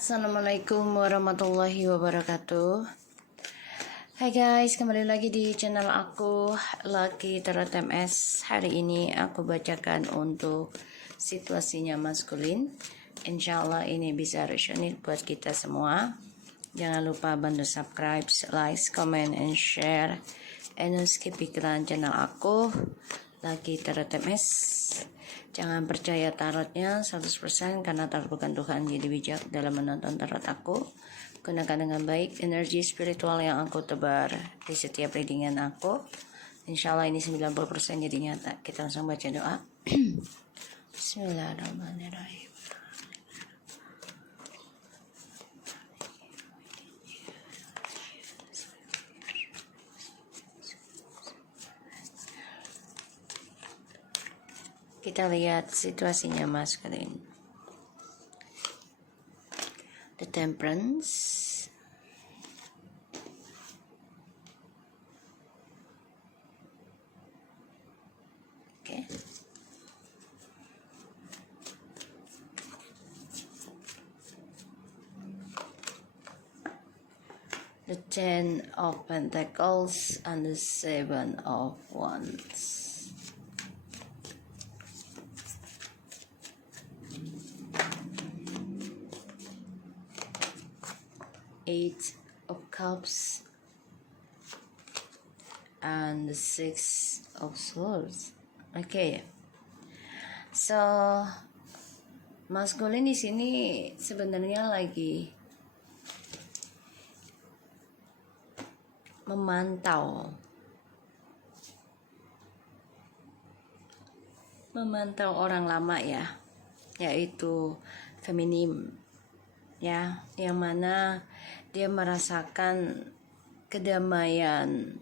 Assalamualaikum warahmatullahi wabarakatuh. Hai guys, kembali lagi di channel aku Lucky Tarot MS. Hari ini aku bacakan untuk situasinya maskulin. Insyaallah ini bisa resonate buat kita semua. Jangan lupa bantu subscribe, like, comment, and share. And skip iklan channel aku Lucky Tarot MS. Jangan percaya tarotnya 100% karena tarot bukan Tuhan. Jadi bijak dalam menonton tarot aku. Gunakan dengan baik energi spiritual yang aku tebar di setiap readingan aku. Insya Allah ini 90% jadi nyata. Kita langsung baca doa. Bismillahirrahmanirrahim. Kita lihat situasinya maskulin. The Temperance, okay. The Ten of Pentacles and the Seven of Wands. Eight of Cups and the Six of Swords. Okay. So maskulin di sini sebenarnya lagi memantau orang lama ya, yaitu feminim ya, yang mana dia merasakan kedamaian,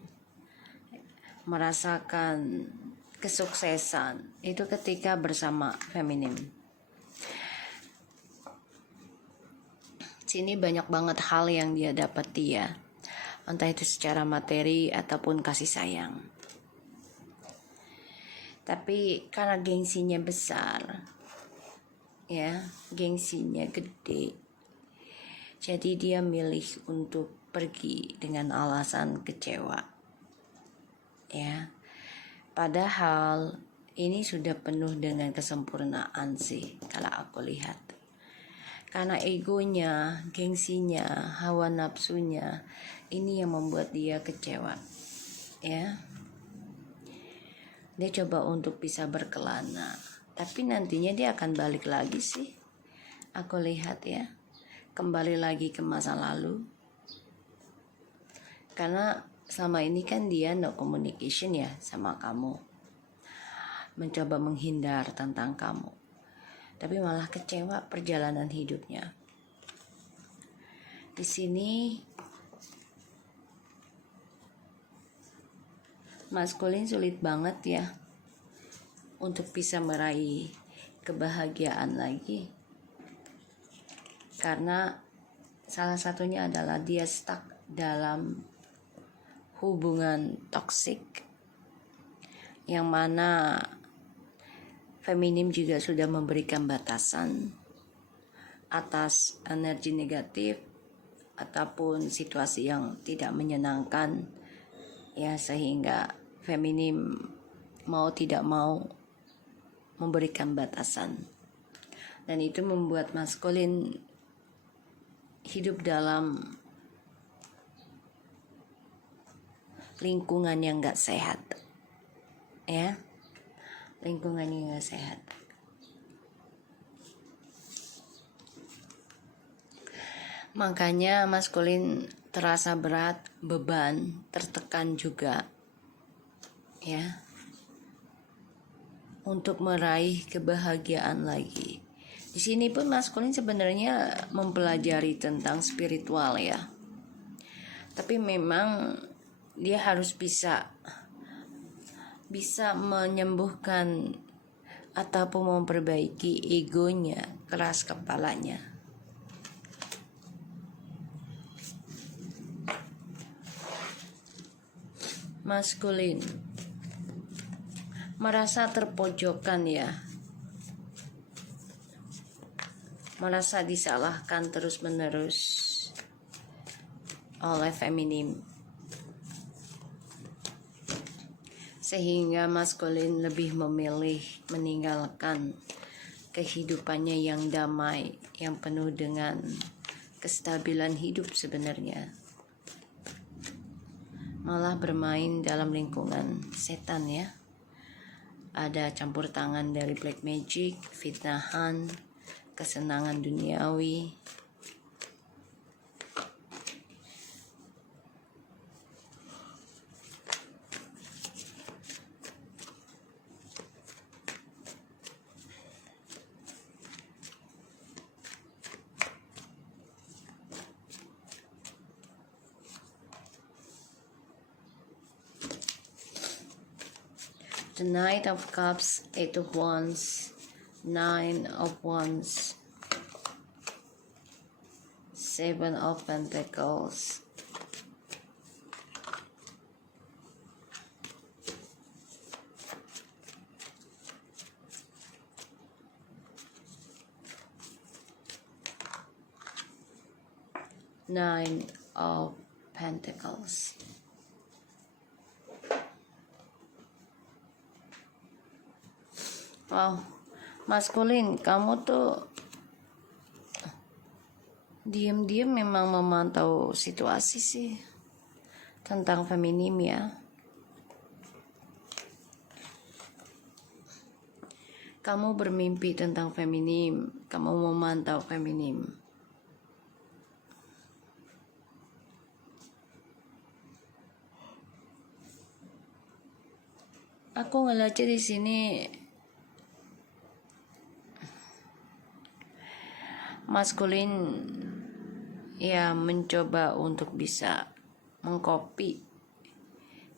merasakan kesuksesan itu ketika bersama feminim. Sini banyak banget hal yang dia dapati ya, entah itu secara materi ataupun kasih sayang. Tapi karena gengsinya besar ya, gengsinya gede, jadi dia milih untuk pergi dengan alasan kecewa ya. Padahal ini sudah penuh dengan kesempurnaan sih kalau aku lihat. Karena egonya, gengsinya, hawa nafsunya, ini yang membuat dia kecewa ya. Dia coba untuk bisa berkelana, tapi nantinya dia akan balik lagi sih, aku lihat ya, kembali lagi ke masa lalu. Karena selama ini kan dia no communication ya sama kamu, mencoba menghindar tentang kamu, tapi malah kecewa perjalanan hidupnya. Di sini maskulin sulit banget ya untuk bisa meraih kebahagiaan lagi, karena salah satunya adalah dia stuck dalam hubungan toksik, yang mana feminim juga sudah memberikan batasan atas energi negatif ataupun situasi yang tidak menyenangkan ya, sehingga feminim mau tidak mau memberikan batasan, dan itu membuat maskulin hidup dalam lingkungan yang gak sehat ya, lingkungan yang gak sehat. Makanya maskulin terasa berat, beban, tertekan juga ya, untuk meraih kebahagiaan lagi. Di sini pun maskulin sebenarnya mempelajari tentang spiritual ya, tapi memang dia harus bisa menyembuhkan ataupun memperbaiki egonya, keras kepalanya. Maskulin merasa terpojokkan ya, merasa disalahkan terus-menerus oleh feminim, sehingga maskulin lebih memilih meninggalkan kehidupannya yang damai, yang penuh dengan kestabilan hidup sebenarnya, malah bermain dalam lingkungan setan ya. Ada campur tangan dari black magic, fitnahan, kesenangan duniawi. The Knight of Cups, Eight of Wands, Nine of Wands, Seven of Pentacles, Nine of Pentacles. Wow, maskulin, kamu tuh diam-diam memang memantau situasi sih tentang feminim ya. Kamu bermimpi tentang feminim, kamu memantau feminim. Aku ngeliatnya di sini maskulin ya mencoba untuk bisa mengcopy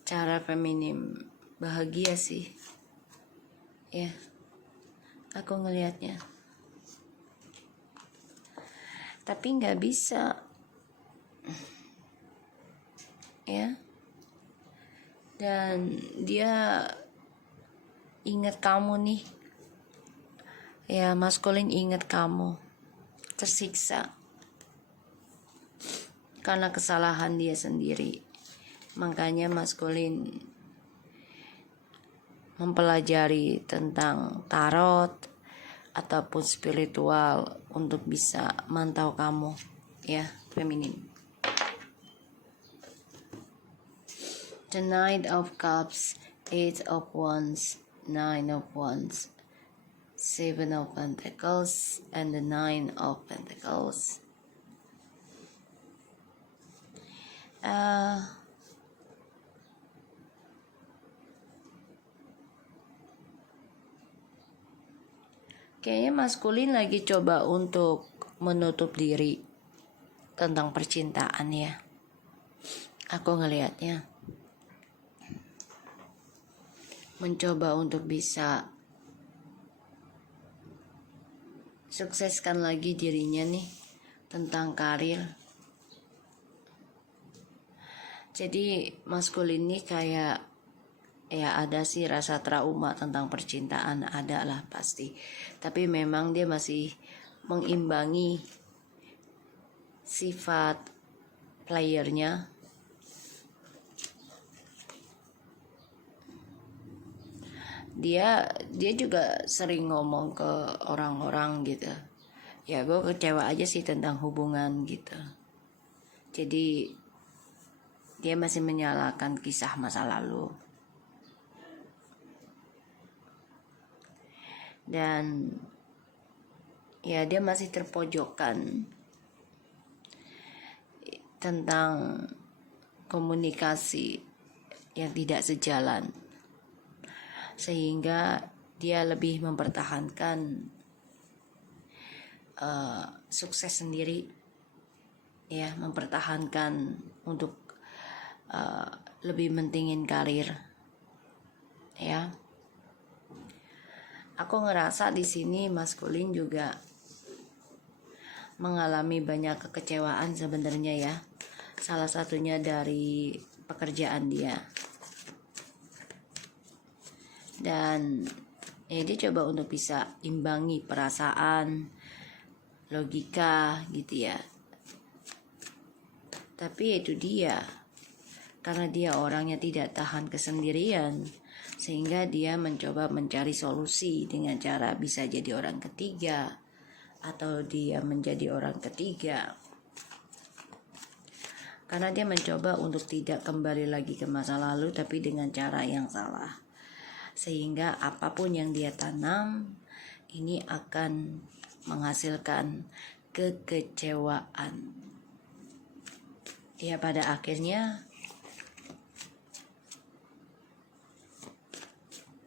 cara feminim bahagia sih ya, aku ngelihatnya, tapi nggak bisa ya. Dan dia ingat kamu nih ya, maskulin ingat kamu tersiksa karena kesalahan dia sendiri. Makanya maskulin mempelajari tentang tarot ataupun spiritual untuk bisa mantau kamu ya, feminim. The Knight of Cups, Eight of Wands, Nine of Wands, Seven of Pentacles, and the Nine of Pentacles. Kayaknya maskulin lagi coba untuk menutup diri tentang percintaan ya. Aku ngelihatnya mencoba untuk bisa sukseskan lagi dirinya nih tentang karir. Jadi maskulin ini kayak ya ada sih rasa trauma tentang percintaan, ada lah pasti. Tapi memang dia masih mengimbangi sifat playernya. Dia juga sering ngomong ke orang-orang gitu. Ya gue kecewa aja sih tentang hubungan gitu. Jadi dia masih menyalahkan kisah masa lalu. Dan ya dia masih terpojokkan tentang komunikasi yang tidak sejalan, sehingga dia lebih mempertahankan sukses sendiri ya, mempertahankan untuk lebih mentingin karir ya. Aku ngerasa di sini maskulin juga mengalami banyak kekecewaan sebenarnya ya. Salah satunya dari pekerjaan dia. Dan ya dia coba untuk bisa imbangi perasaan logika gitu ya. Tapi itu dia, karena dia orangnya tidak tahan kesendirian, sehingga dia mencoba mencari solusi dengan cara bisa jadi orang ketiga, atau dia menjadi orang ketiga. Karena dia mencoba untuk tidak kembali lagi ke masa lalu, tapi dengan cara yang salah. Sehingga apapun yang dia tanam, ini akan menghasilkan kekecewaan. Ya, pada akhirnya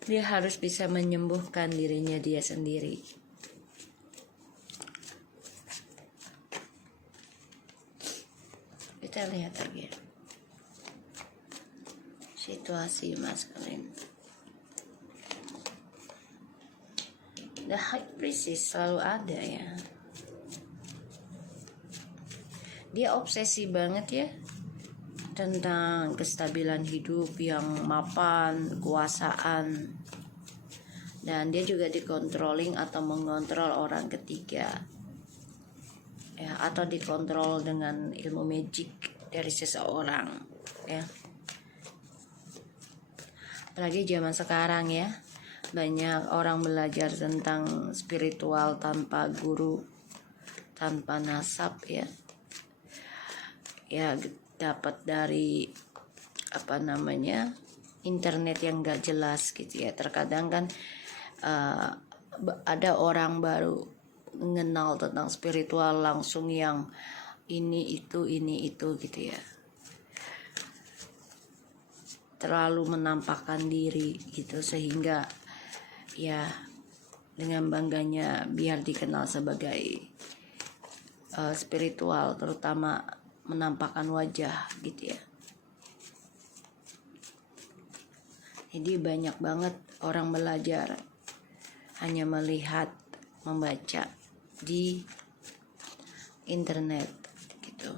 dia harus bisa menyembuhkan dirinya dia sendiri. Kita lihat lagi situasi maskulin. The High Priestess selalu ada ya. Dia obsesi banget ya tentang kestabilan hidup yang mapan, kekuasaan, dan dia juga dikontrolling atau mengontrol orang ketiga ya, atau dikontrol dengan ilmu magic dari seseorang ya. Apalagi zaman sekarang ya, banyak orang belajar tentang spiritual tanpa guru, tanpa nasab ya. Ya dapat dari internet yang gak jelas gitu ya. Terkadang kan ada orang baru mengenal tentang spiritual langsung yang ini itu gitu ya, terlalu menampakkan diri gitu, sehingga ya dengan bangganya biar dikenal sebagai spiritual, terutama menampakkan wajah gitu ya. Jadi banyak banget orang belajar hanya melihat, membaca di internet gitu.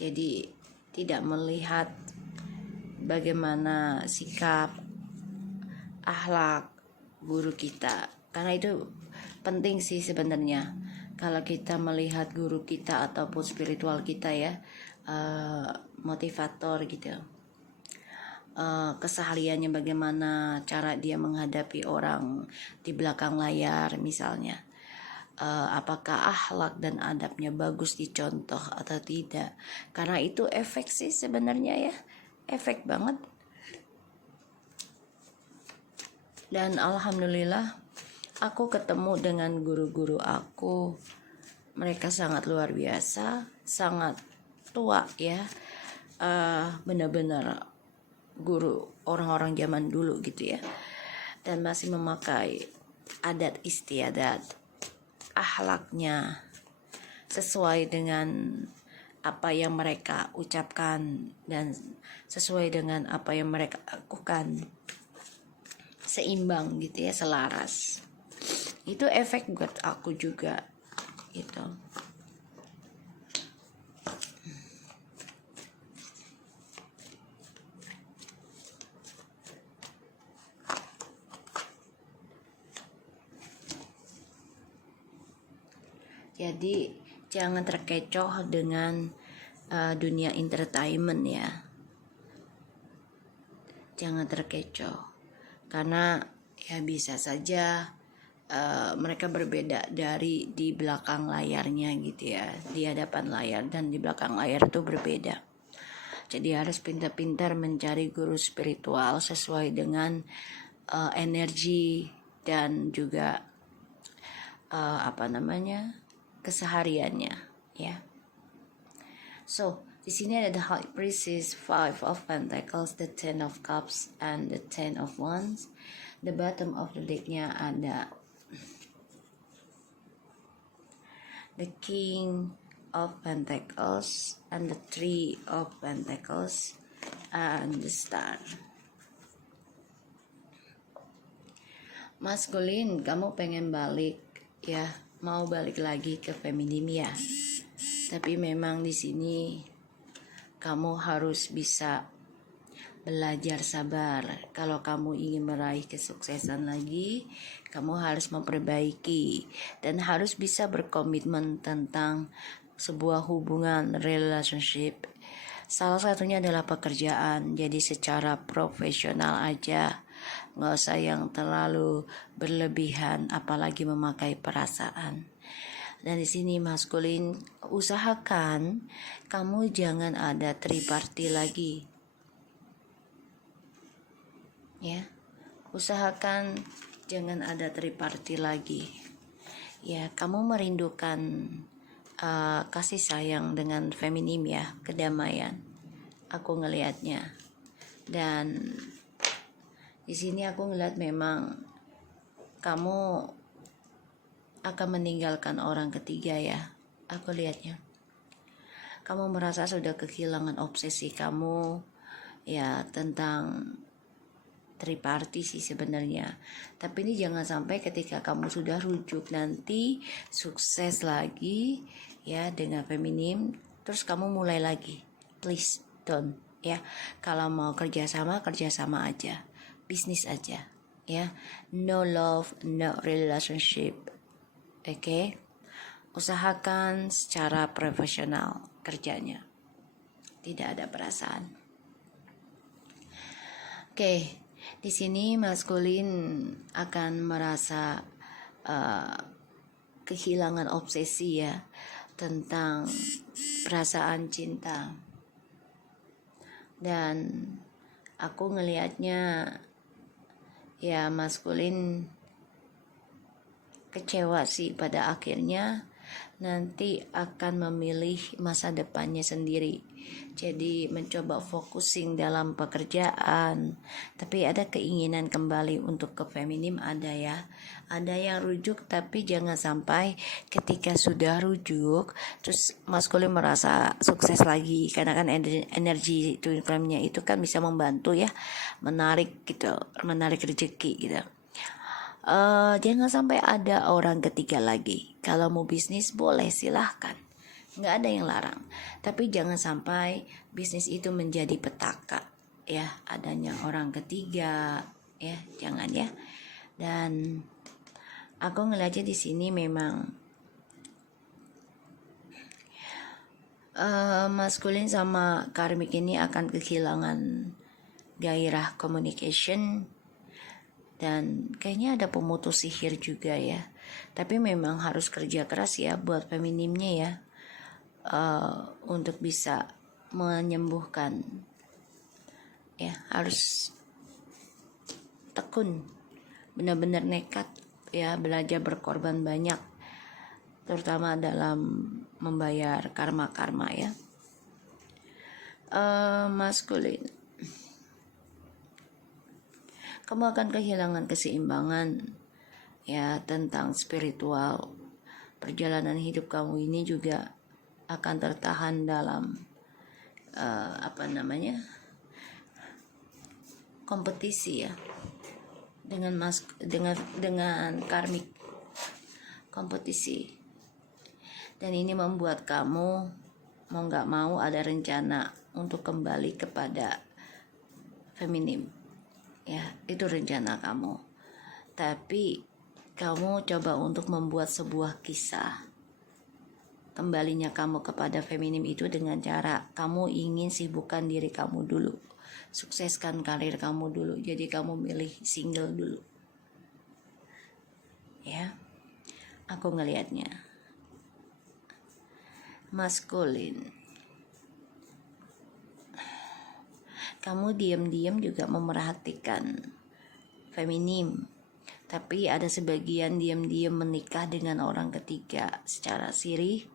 Jadi tidak melihat bagaimana sikap, akhlak guru kita. Karena itu penting sih sebenarnya. Kalau kita melihat guru kita ataupun spiritual kita ya, motivator gitu, kesehariannya bagaimana, cara dia menghadapi orang di belakang layar misalnya, apakah akhlak dan adabnya bagus dicontoh atau tidak. Karena itu efek sih sebenarnya ya, efek banget. Dan alhamdulillah aku ketemu dengan guru-guru aku, mereka sangat luar biasa, sangat tua ya, benar-benar guru orang-orang zaman dulu gitu ya, dan masih memakai adat istiadat, akhlaknya sesuai dengan apa yang mereka ucapkan dan sesuai dengan apa yang mereka lakukan, seimbang gitu ya, selaras. Itu efek buat aku juga gitu. Jadi jangan terkecoh dengan dunia entertainment ya. Jangan terkecoh, karena ya bisa saja mereka berbeda dari di belakang layarnya gitu ya. Di hadapan layar dan di belakang layar itu berbeda. Jadi harus pintar-pintar mencari guru spiritual sesuai dengan energi dan juga kesehariannya ya. So di sini ada the High Priestess, Five of Pentacles, the Ten of Cups, and the Ten of Wands. The bottom of the decknya ada the King of Pentacles, and the Three of Pentacles, and the Star. Maskulin, kamu pengen balik ya, mau balik lagi ke feminim ya. Tapi memang di sini kamu harus bisa belajar sabar. Kalau kamu ingin meraih kesuksesan lagi, kamu harus memperbaiki dan harus bisa berkomitmen tentang sebuah hubungan relationship. Salah satunya adalah pekerjaan. Jadi secara profesional aja, nggak usah yang terlalu berlebihan, apalagi memakai perasaan. Dan di sini maskulin, usahakan kamu jangan ada triparty lagi. Ya, usahakan jangan ada triparty lagi. Ya, kamu merindukan kasih sayang dengan feminim ya, kedamaian. Aku ngelihatnya. Dan di sini aku ngelihat memang kamu akan meninggalkan orang ketiga ya. Aku lihatnya. Kamu merasa sudah kehilangan obsesi kamu ya tentang triparty sih sebenarnya. Tapi ini jangan sampai ketika kamu sudah rujuk nanti sukses lagi ya dengan feminim, terus kamu mulai lagi. Please don't ya. Kalau mau kerjasama aja, bisnis aja ya. No love, no relationship. Oke. Usahakan secara profesional kerjanya. Tidak ada perasaan. Oke. Di sini maskulin akan merasa kehilangan obsesi ya tentang perasaan cinta. Dan aku ngelihatnya ya maskulin kecewa sih pada akhirnya nanti akan memilih masa depannya sendiri. Jadi mencoba focusing dalam pekerjaan, tapi ada keinginan kembali untuk ke feminim ada ya. Ada yang rujuk, tapi jangan sampai ketika sudah rujuk terus maskulin merasa sukses lagi, karena kan energi twin flame-nya itu kan bisa membantu ya, menarik gitu, menarik rezeki gitu. Jangan sampai ada orang ketiga lagi. Kalau mau bisnis boleh silahkan, nggak ada yang larang. Tapi jangan sampai bisnis itu menjadi petaka ya, adanya orang ketiga ya, jangan ya. Dan aku ngeliatnya di sini memang maskulin sama karmik ini akan kehilangan gairah communication. Dan kayaknya ada pemutus sihir juga ya. Tapi memang harus kerja keras ya buat feminimnya ya, untuk bisa menyembuhkan ya, harus tekun, benar-benar nekat ya, belajar berkorban banyak, terutama dalam membayar karma-karma ya. Maskulin, kamu akan kehilangan keseimbangan ya tentang spiritual. Perjalanan hidup kamu ini juga akan tertahan dalam kompetisi ya, dengan karmik kompetisi. Dan ini membuat kamu mau nggak mau ada rencana untuk kembali kepada feminim ya, itu rencana kamu. Tapi kamu coba untuk membuat sebuah kisah kembalinya kamu kepada feminim itu dengan cara kamu ingin sibukkan diri kamu dulu, sukseskan karir kamu dulu. Jadi kamu milih single dulu ya. Aku ngelihatnya maskulin, kamu diam-diam juga memerhatikan feminim, tapi ada sebagian diam-diam menikah dengan orang ketiga secara sirih,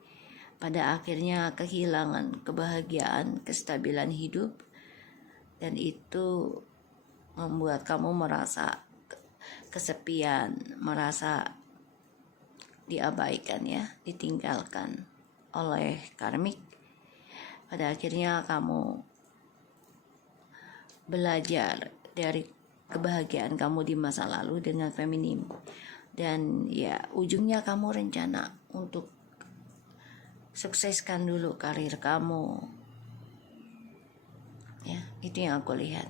pada akhirnya kehilangan kebahagiaan, kestabilan hidup, dan itu membuat kamu merasa kesepian, merasa diabaikan ya, ditinggalkan oleh karmik. Pada akhirnya kamu belajar dari kebahagiaan kamu di masa lalu dengan feminim, dan ya ujungnya kamu rencana untuk sukseskan dulu karir kamu Ya, itu yang aku lihat.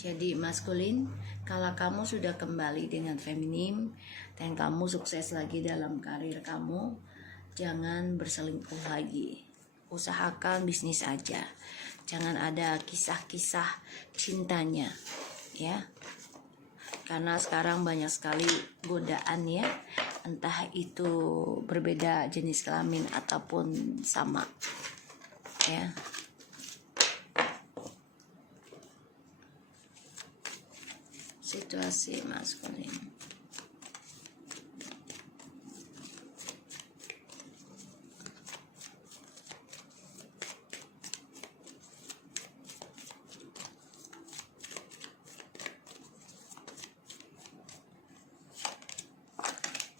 Jadi maskulin, kalau kamu sudah kembali dengan feminim dan kamu sukses lagi dalam karir kamu, jangan berselingkuh lagi. Usahakan bisnis aja. Jangan ada kisah-kisah cintanya, ya. Karena sekarang banyak sekali godaan ya, entah itu berbeda jenis kelamin ataupun sama, ya. Situasi maskulin.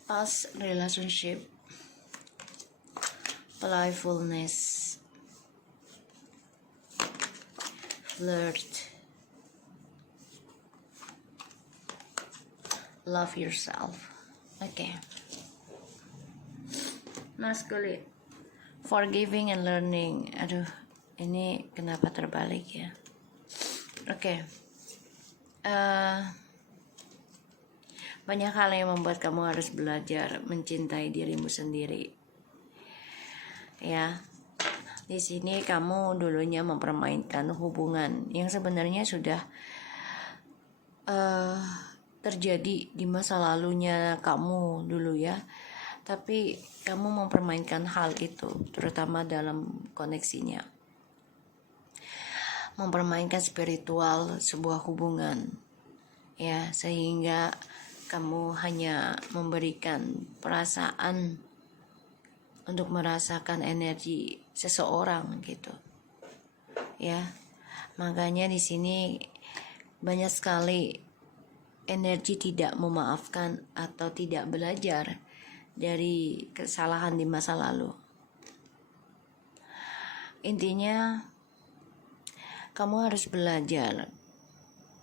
Past relationship, playfulness, flirt, love yourself. Oke. Maskulin, forgiving and learning. Aduh, ini kenapa terbalik ya? Oke. Banyak hal yang membuat kamu harus belajar mencintai dirimu sendiri. Ya. Di sini kamu dulunya mempermainkan hubungan yang sebenarnya sudah terjadi di masa lalunya kamu dulu ya. Tapi kamu mempermainkan hal itu, terutama dalam koneksinya. Mempermainkan spiritual sebuah hubungan. Ya, sehingga kamu hanya memberikan perasaan untuk merasakan energi seseorang gitu. Ya. Makanya di sini banyak sekali energi tidak memaafkan atau tidak belajar dari kesalahan di masa lalu. Intinya kamu harus belajar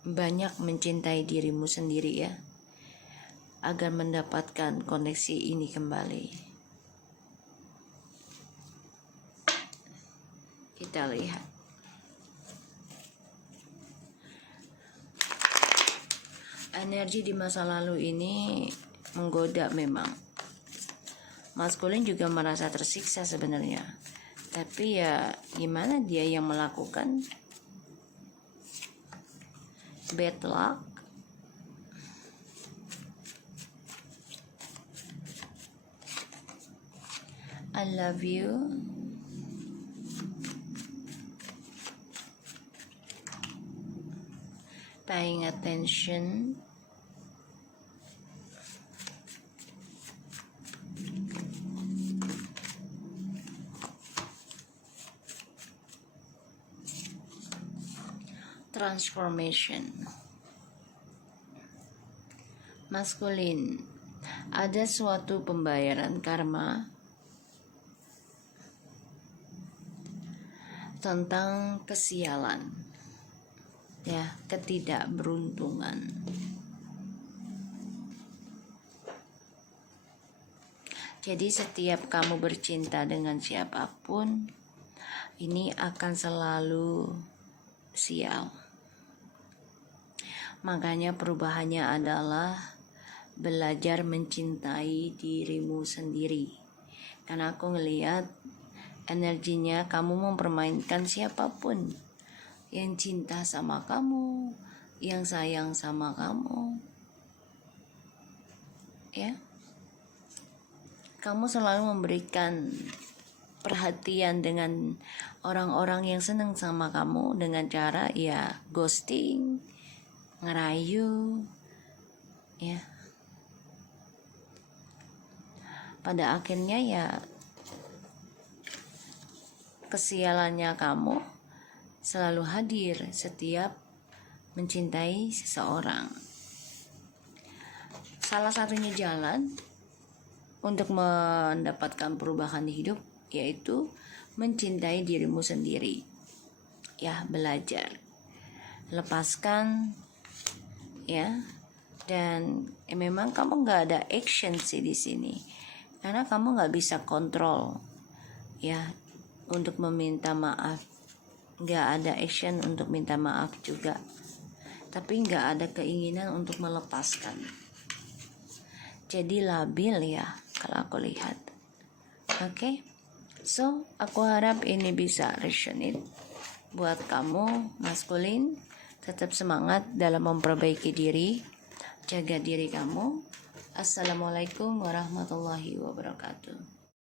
banyak mencintai dirimu sendiri ya, agar mendapatkan koneksi ini kembali. Kita lihat. Energi di masa lalu ini menggoda memang. Maskulin juga merasa tersiksa sebenarnya. Tapi ya gimana dia yang melakukan? Bad luck. I love you. Paying attention. Transformation. Maskulin, ada suatu pembayaran karma tentang kesialan, ya, ketidakberuntungan. Jadi setiap kamu bercinta dengan siapapun, ini akan selalu sial. Makanya perubahannya adalah belajar mencintai dirimu sendiri. Karena aku ngelihat energinya kamu mempermainkan siapapun yang cinta sama kamu, yang sayang sama kamu. Ya. Kamu selalu memberikan perhatian dengan orang-orang yang senang sama kamu dengan cara ya ghosting, ngerayu, ya. Pada akhirnya ya kesialannya kamu selalu hadir setiap mencintai seseorang. Salah satunya jalan untuk mendapatkan perubahan hidup yaitu mencintai dirimu sendiri. Ya, belajar. Lepaskan ya. Dan memang kamu nggak ada action sih di sini. Karena kamu nggak bisa kontrol ya untuk meminta maaf, nggak ada action untuk minta maaf juga, tapi nggak ada keinginan untuk melepaskan. Jadi labil ya kalau aku lihat. Oke, so aku harap ini bisa resonate buat kamu maskulin. Tetap semangat dalam memperbaiki diri, jaga diri kamu. Assalamualaikum warahmatullahi wabarakatuh.